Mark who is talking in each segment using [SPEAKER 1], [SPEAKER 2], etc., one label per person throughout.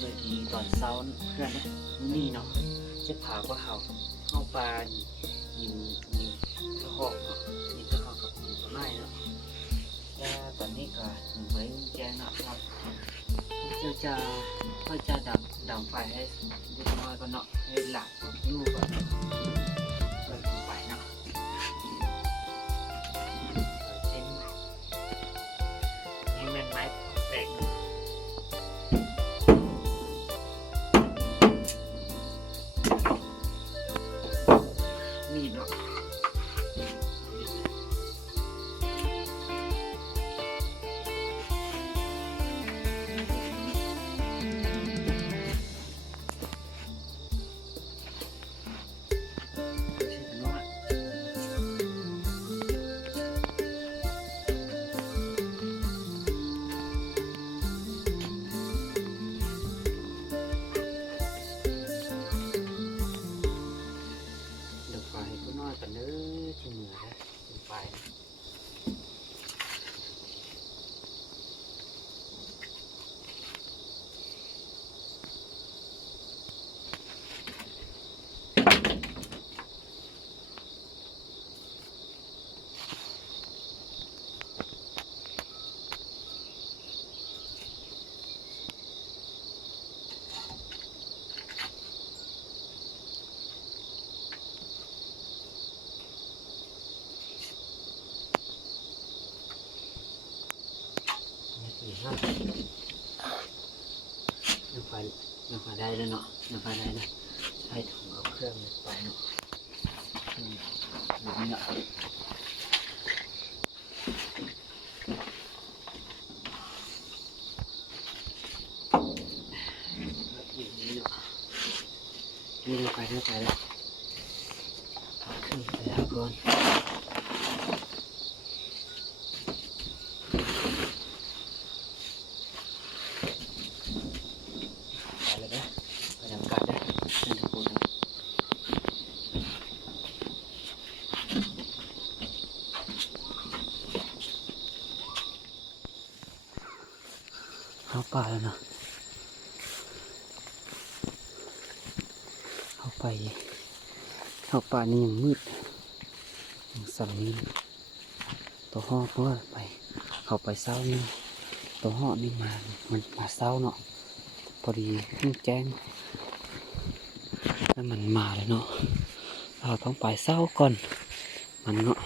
[SPEAKER 1] เมื่อกี้ตอนเช้าเพื่อนนะนี่เนาะจะพาว่าเขาเข้าปลาอยู่อยู่กระหอกเนาะนี่กระหอกกับอยู่กับไม้เนาะแล้วตอนนี้ก็อยู่ไว้แจ้งนะครับเราจะเราจะดับดับไฟให้เล็กน้อยก่อนเนาะให้หลับอยู่ก่อน แล้วเนาะน้ำไฟได้แล้วใช้ถุงเอาเครื่องไปเนาะแบบนี้เนาะนี้เนาะนี่เราไปแล้วไปแล้วขึ้นไปแล้วก่อน ไปเลยนะไปทำการได้ท่านทุกคนนะเข้าป่าแล้วนะเข้าไป เข้าป่านี่ยังมืดยังสลับนี้ตัวห่อเพราะว่าไป เขาไปเศร้านี่ตัวห่อนี่มา มันมาเศร้าเนาะ พอดีเพิ่งแจ้ง แล้วมันมาแล้วเนาะ เราต้องไปเศร้าก่อน มันเนาะ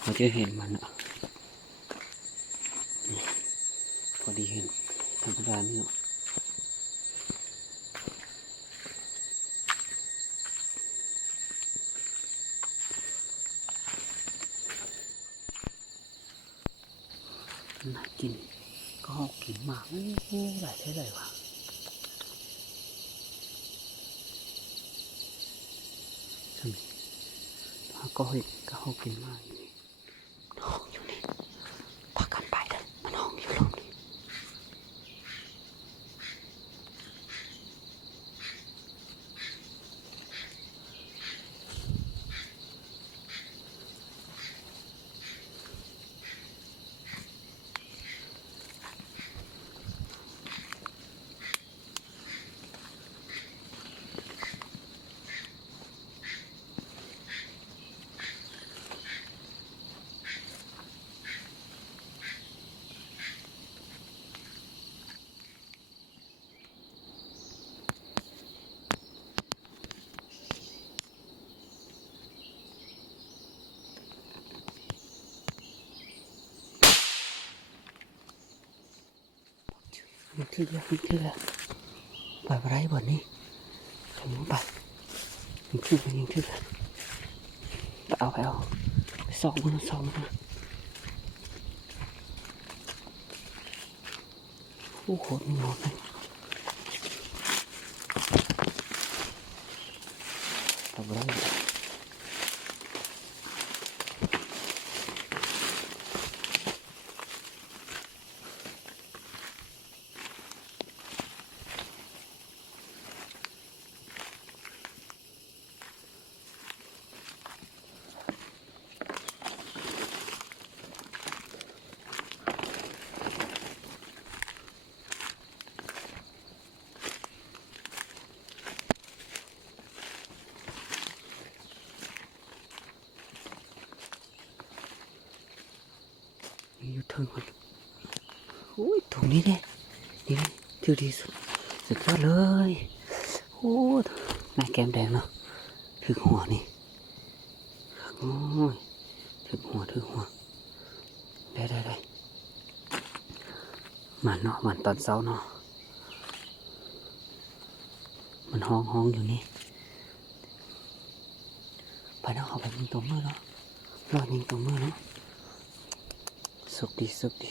[SPEAKER 1] เราจะเห็นมันอะนี่พอดีเห็นธรรมดานี่เนาะ น่ากิน ก็กินห มากโอ้โหหลายเท่าไหร่วะทำไมถ้าก็เห็นก็เขากินมากอยู่นี่ห้องอยู่นี่พักกันไปเถอะมันห้องอยู่ลงนี่ มันคือมันคือไปอะไรบ่นี่ถึงไปมันคือมันยังคือไปเอาไปเอาไปสองมันสองมันโอ้โหนี่หมดเลยทำอะไร นี้เนี่ยนี่ที่ดีสุดสุดยอดเลยโอ้หน้าแก้มแดงเนาะถึงหัวนี่โอ้ยถึงหัวถึงหัว ได้ได้ได้มันเนาะมันตอนเช้าเนาะมันห้องห้องอยู่นี่ไปเนาะเอาไปยิงตัวมือเนาะรอดยิงตัวมือเนาะสุกดีสุกดี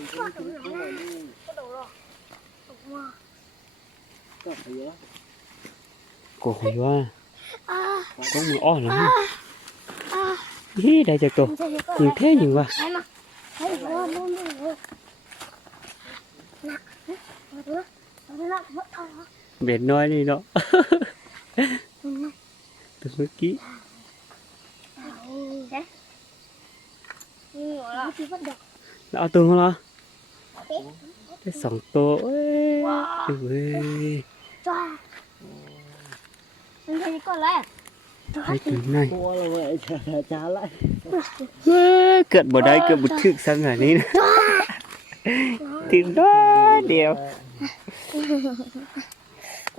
[SPEAKER 1] นแล้วให้ถึงหน่อย
[SPEAKER 2] mua là vậy trả trả lại
[SPEAKER 1] เว้ยเกิดบ่ได้เกิดบ่ถึกสังหา นี้นะถึงน้อยเดียว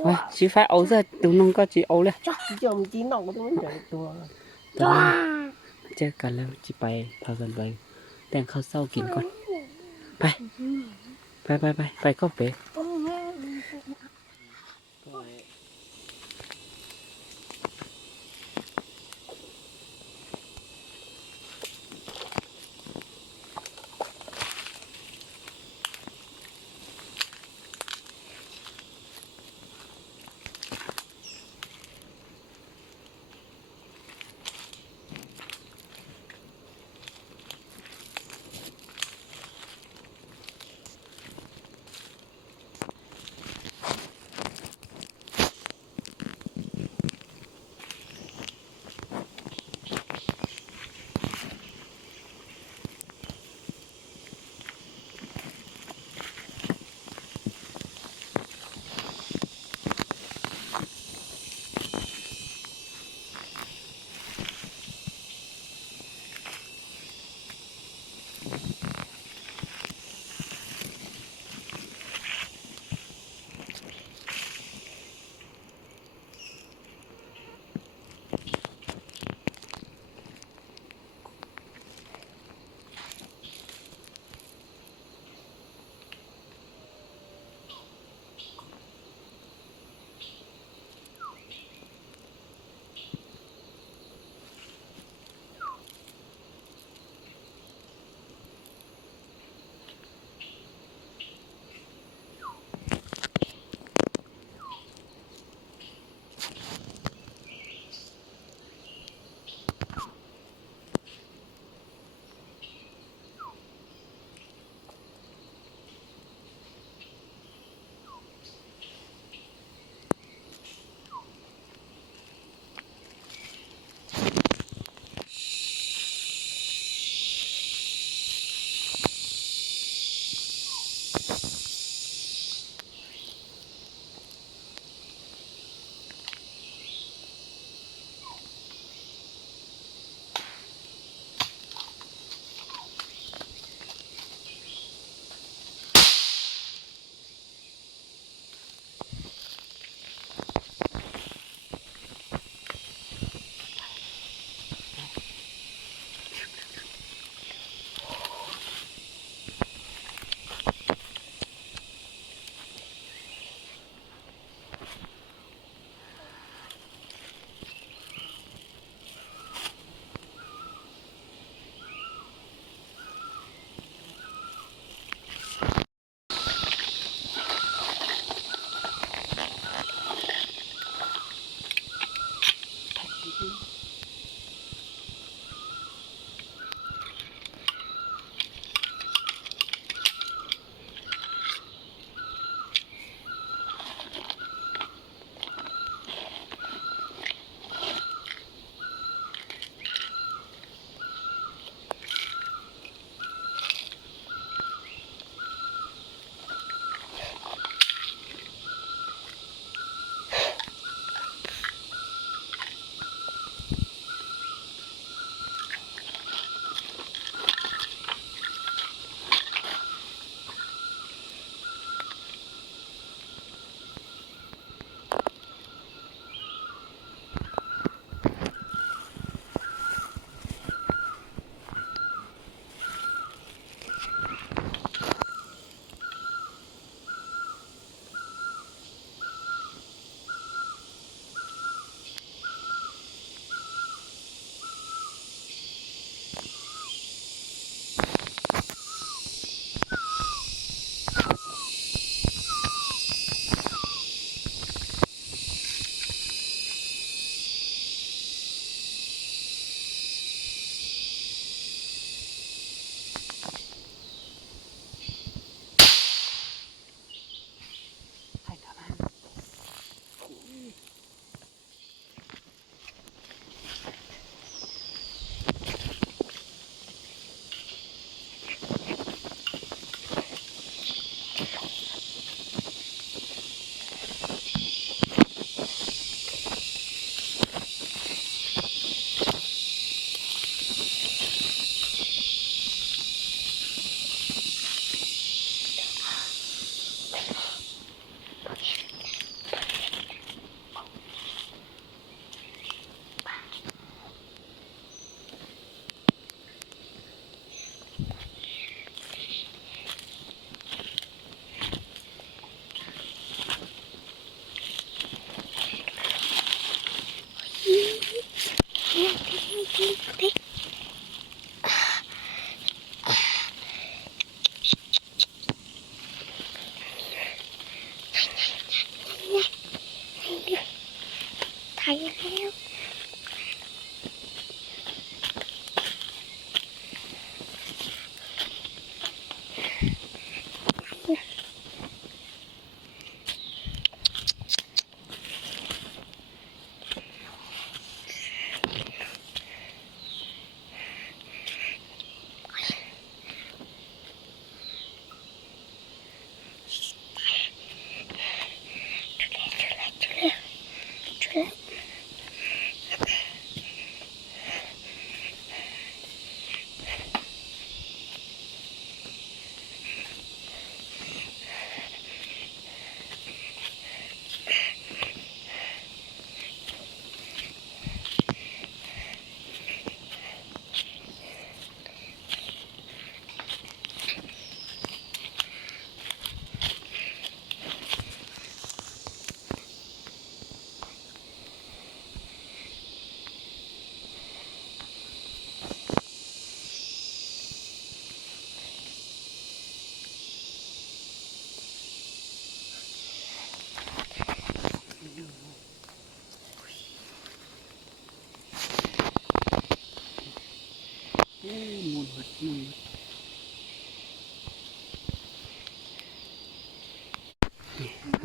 [SPEAKER 1] ว่าสิฟ้าเอาซะตรงนั้นก็สิเอาเลย
[SPEAKER 2] chồng chín đồng của tôi mới chạy chùa
[SPEAKER 3] จ้า
[SPEAKER 1] เจอกันแล้วจิไปพากันไปแต่งข้าวเศร้ากินก่อน ไป ไปไปไปไปก็ไป
[SPEAKER 3] โ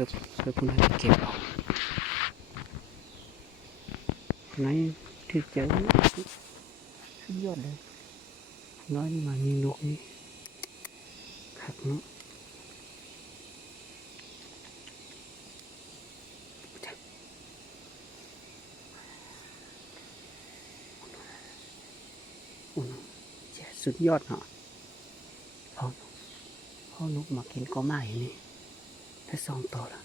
[SPEAKER 3] พื่
[SPEAKER 1] อเพื่อคุณให้เก็บเอาไหนถือเจอสุดยอดเลยน้อยนี่มายิงนกนี่ขักเนาะอุ่นเจ้าสุดยอดเนาะพ่อพ่อนกมากินก็ไม่นี่ ได้สองตัวละ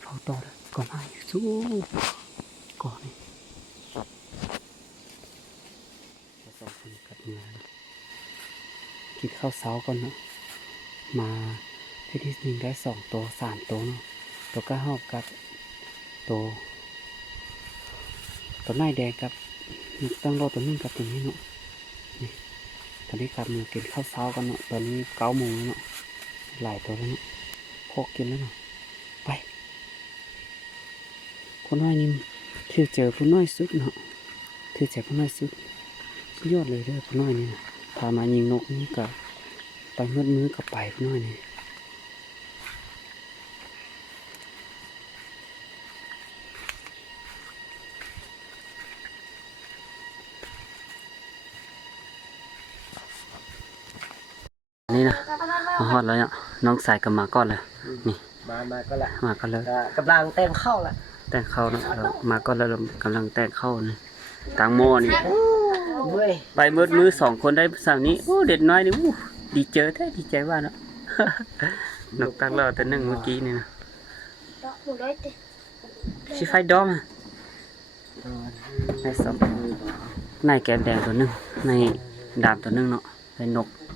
[SPEAKER 1] เฝ้าตัวละก็ไม่สู้ก่อนนี่สองคนกับเมียนกินข้าวเช้าก่อนเนาะมาที่ที่หนึ่งได้สองตัวสามตัวเนาะตัวก็หอบกับตัวตัวหน้าแดงกับตั้งโลตัวนึงกับตัวนี้เนาะนี่ตอนนี้ครับมากินข้าวเช้ากันเนาะตอนนี้เก้าโมงเนาะ หลายตัวแล้วเนาะพกกินแล้วเนาะไปคนน้อยนี่ถือเจอผู้น้อยสุดเนาะถือเจอผู้น้อยสุดยอดเลยเด้อผู้น้อยนี่นะพามายิงนกนี่กับไปมืดมือกับไปผู้น้อยนี่นี่นะมาฮอดแล้วเนี่ย น้องสายกับมาก่อนเลยนี่
[SPEAKER 2] มามาก็แหละ
[SPEAKER 1] มากันเลย
[SPEAKER 2] ก็กำลังแต่งเข้าละ
[SPEAKER 1] แต่งเข้าเนอะเรามาก็แล้วเรากำลังแต่งเข้านี่ต่างโมอนี่
[SPEAKER 2] เมื่อย
[SPEAKER 1] ไปมืดมือสองคนได้สาวนี้โอ้เด็ดน้อยนี่อู้ดีเจอแท้ดีใจว่าเนาะนกตักเราแต่หนึ่งเมื่อกี้นี่นะ
[SPEAKER 3] đó một đấy thì
[SPEAKER 1] ชิไฟดอมอะในสองในแกมแดงตัวหนึ่งในดาบตัวหนึ่งเนาะในนก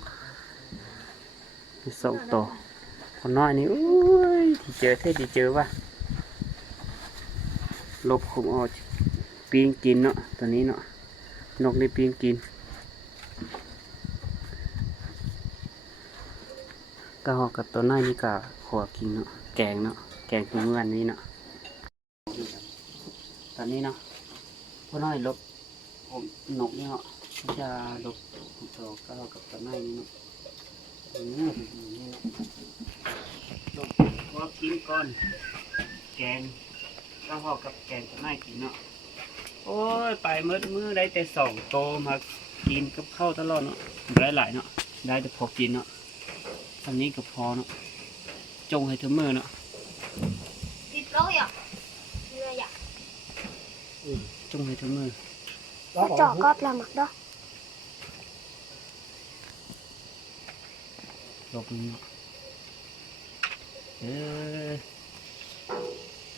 [SPEAKER 1] ใน สองตัวคนน้อยนี่อุ้ยดีเจอแท้ดีเจอว่าลบคงออกปีงกินเนาะตัวนี้เนาะนกในปีงกินก็หอกกับตัวน้อยนี่ก็ขัวกินเนาะแกงเนาะแกงคือเมื่อวันนี้เนาะตอนนี้เนาะพ่อน้อยลบผมนกนี่เนาะจะลบตัวก็หอกกับตัวน้อยนี่เนาะ อืมนี่เนาะลบขัวกินก่อน แกงก็หอกกับแกงตัวน้อยกินเนาะ โอ้ย ไปมืดมือได้แต่สองโตมากินกับข้าวตลอดเนาะได้หลายเนาะ ได้แต่พอกินเนาะทำนี้ก็พอเนาะ จงให้เธอมือเนาะ
[SPEAKER 3] thịt rồi à Như vậy
[SPEAKER 1] จงให้เธอมือ
[SPEAKER 3] nó trò cóp là mặt đó
[SPEAKER 1] ลบนี้เนาะ เออ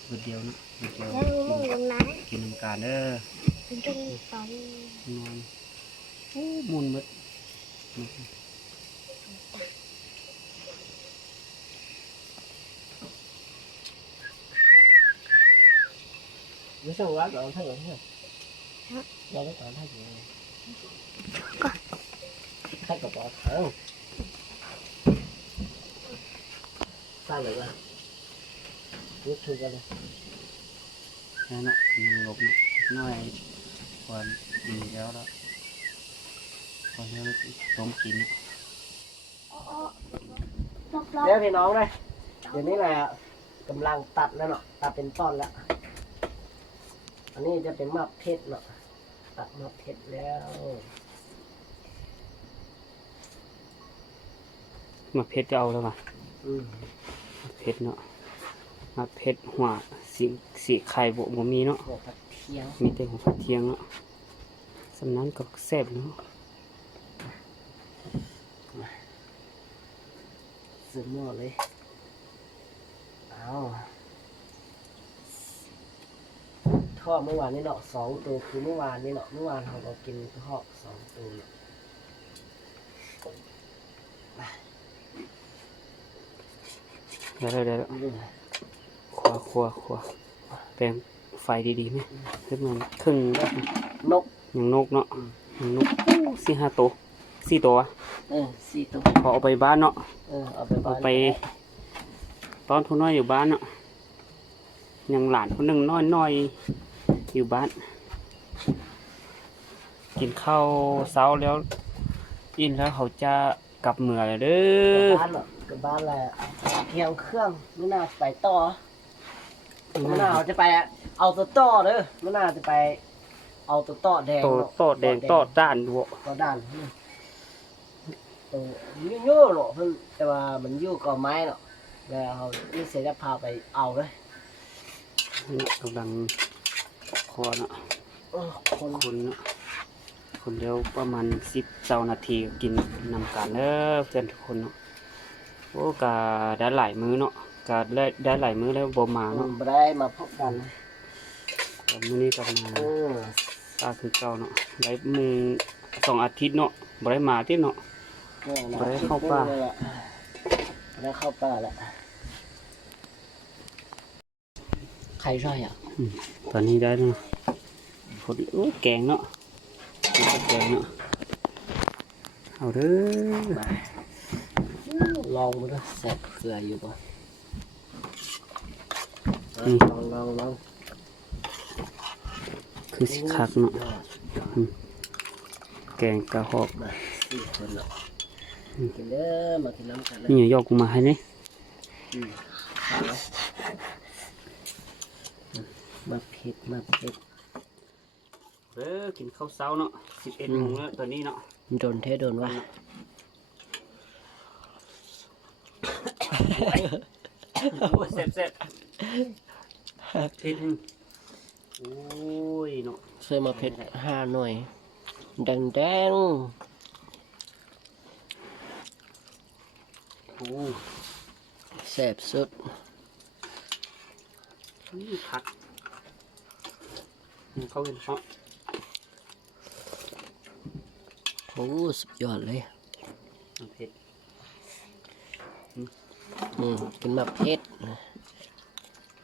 [SPEAKER 1] เบิดเดียวเนาะเบิดเดียว
[SPEAKER 3] nó muốn dùng nái
[SPEAKER 1] กินน้ำการเด้อ
[SPEAKER 3] dùng trong phòng
[SPEAKER 1] นอนโอ้มุนเบิด
[SPEAKER 2] ไม่ใช่ว่าก่อนทั้งหมดใช่ไหมเราไม่ก่อนทั้งหมดใครกับปอเท้า สร้างเลยว่าลุกขึ้นกันเลย
[SPEAKER 1] นั่นเนาะกำลังลบเนาะน้อยควรดีแล้วแล้วควรแล้วต้มกินเนาะ
[SPEAKER 3] lọc
[SPEAKER 2] เดี๋ยว
[SPEAKER 3] lọc
[SPEAKER 2] พี่น้องเลยเดี๋ยวนี้แหละกำลังตัดแล้วเนาะตัดเป็นต้นแล้ว อันนี้จะเป็นมะเพชรเนาะตัดมะเพชรแล้ว
[SPEAKER 1] มาเพชรจะเอาแล้วป่ะ
[SPEAKER 2] อืม
[SPEAKER 1] มา เพชรเนาะมาเพชรหัวสีสีไข่บวบ่มีเนาะ
[SPEAKER 2] หัวผัดเทียง
[SPEAKER 1] มีแต่หัวผัดเทียงเนาะสำนั้นก็แซ่บเนาะ
[SPEAKER 2] ซึมหมดเลยเอาทอดเมื่อวานนี้เนาะสองตัวคือเมื่อวานนี้เนาะเมื่อวานเราก็กินทอดสองตัวเนา
[SPEAKER 1] เดี๋ยวเดี๋ยวเดี๋ยว
[SPEAKER 2] อืม
[SPEAKER 1] ครัวครัวครัวแปลงไฟดีๆไหมขึ้นมาครึ่ง
[SPEAKER 2] นก
[SPEAKER 1] อย่างนกเนาะอย่างนกสี่ห้าตัวสี่ตัว
[SPEAKER 2] เออสี่ตัว
[SPEAKER 1] พอเอาไปบ้านเนาะ
[SPEAKER 2] เออเอาไป
[SPEAKER 1] เอา
[SPEAKER 2] บ้าน
[SPEAKER 1] ไป ตอนผู้น้อยอยู่บ้านเนาะยังหลานคนหนึ่งน้อยน้อยอยู่บ้าน กินข้าวเช้าแล้ว อินแล้วเขาจะกลับเมือเลยเด้อ
[SPEAKER 2] บ้านเนาะกับบ้านแหละเพียงเครื่องไม่น่าไปต่อไม่น่าจะไปเอาตัวต่อเด้อไม่น่าจะไป เอาตัวต่อแดง
[SPEAKER 1] โต
[SPEAKER 2] เนาะ
[SPEAKER 1] โตแดงโตด้านดู
[SPEAKER 2] ตัวด้านนี่ตัวเยอะๆหรอกเพิ่นแต่ว่ามันอยู่กับไม้เนาะแล้วเขานี่เสียจะพาไปเอาเลย
[SPEAKER 1] กำลังคอเนาะ
[SPEAKER 2] เออคน
[SPEAKER 1] คนเนาะคนเดียวประมาณสิบเจ้านาทีก็กินนำกันเด้อเพื่อนทุกคนเนาะ โอ้กาได้หลายมื้อเนาะกาได้ได้หลายมื้อแล้วบ่มา
[SPEAKER 2] มั
[SPEAKER 1] เนาะ
[SPEAKER 2] นบ่ได้มาพบกัน
[SPEAKER 1] แต่มื้อนี้ก็มา
[SPEAKER 2] เออ
[SPEAKER 1] ก็คือเก่าเนาะได้มือสองอาทิตย์เนาะบ่ได้มาที่เนาะ
[SPEAKER 2] เนี่ยนะ
[SPEAKER 1] บ่ได้เข้าป่า
[SPEAKER 2] บ่ได้เข้าป่าแหละใครช่วยอะ
[SPEAKER 1] ตอนนี้ได้เนาะผลโอ้แกงเนาะแกงเนาะเอาเด้อ
[SPEAKER 2] ลองมาด้วยแสบเผื่ออยู่ป่ะลองลองลอง
[SPEAKER 1] คือสิคักเนาะแกงกระหอบ
[SPEAKER 2] มาสี่คนเนาะกินเด้อมากินน้ำกันเลย
[SPEAKER 1] นี่อย่ายอกกูมาให้เนี่ย
[SPEAKER 2] อืมเอาไว้มาเผ็ดมาเผ็ด
[SPEAKER 1] เออกินข้าวเช้าเนาะสิบเอ็ดโมงแล้วตอนนี้เนาะ
[SPEAKER 2] โดนเทโดนว่า
[SPEAKER 1] โอ้ยเสร็จเสร็จเผ็ดโอ้ยเนาะ
[SPEAKER 2] ช่วยมาเผ็ดห้าหน่วยแดงแดง
[SPEAKER 1] โอ้
[SPEAKER 2] ๆแสบสุด
[SPEAKER 1] ยคักนี่เข้าเห็นเพาะ
[SPEAKER 2] โอ้สุดยอดเลย
[SPEAKER 1] เผ็ด
[SPEAKER 2] อืมกินมาเผ็ด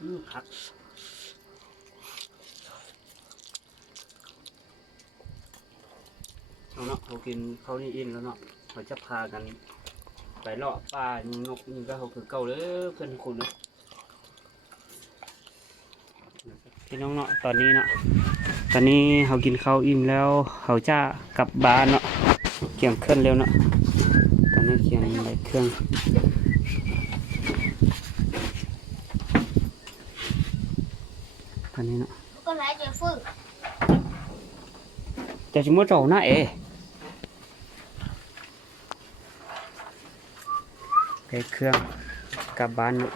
[SPEAKER 1] อืมคักเอาเนาะเขากินเขานี่อินแล้วเนาะเขาจะพากัน ไปเลาะป่างนกยิงก็เขาคือเก่าเลยเพื่อนคุณเนาะพี่น้องเนาะตอนนี้เนาะตอนนี้เขากินข้าวอิ่มแล้วเขาจะกลับบ้านเนาะเกี่ยงเครื่องเร็วเนาะตอนนี้เกี่ยงได้เครื่องตอนนี้เนาะ
[SPEAKER 3] ก็ไล่เจอฝึก
[SPEAKER 1] จะชิมว่าเจ้าหน้าเอไปเครื่องกลับบ้านเนะ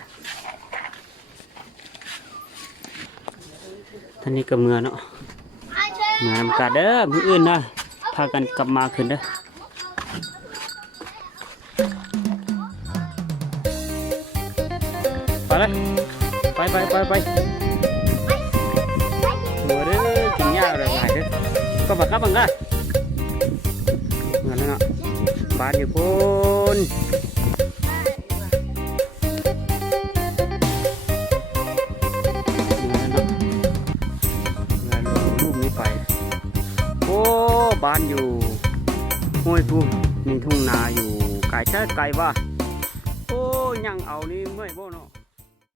[SPEAKER 1] ท่านนี้ก็เมือเนาะ
[SPEAKER 3] เช่
[SPEAKER 1] มานกันเด้อมืออื่นนะพากันกลับมาขึ้นเด้อไปเลยไปไปไปไป ก็บักกบังกะเงินแล้วเนาะบ้านอยู่พูนเงินแล้วเนาะเงินลงรูปนี้ไปโอ้บ้านอยู่ห้วยพุ่มมีทุ่งนาอยู่ไกลแค่ไกลว่าโอ้ยังเอานี่เมื่อยบ่เนาะ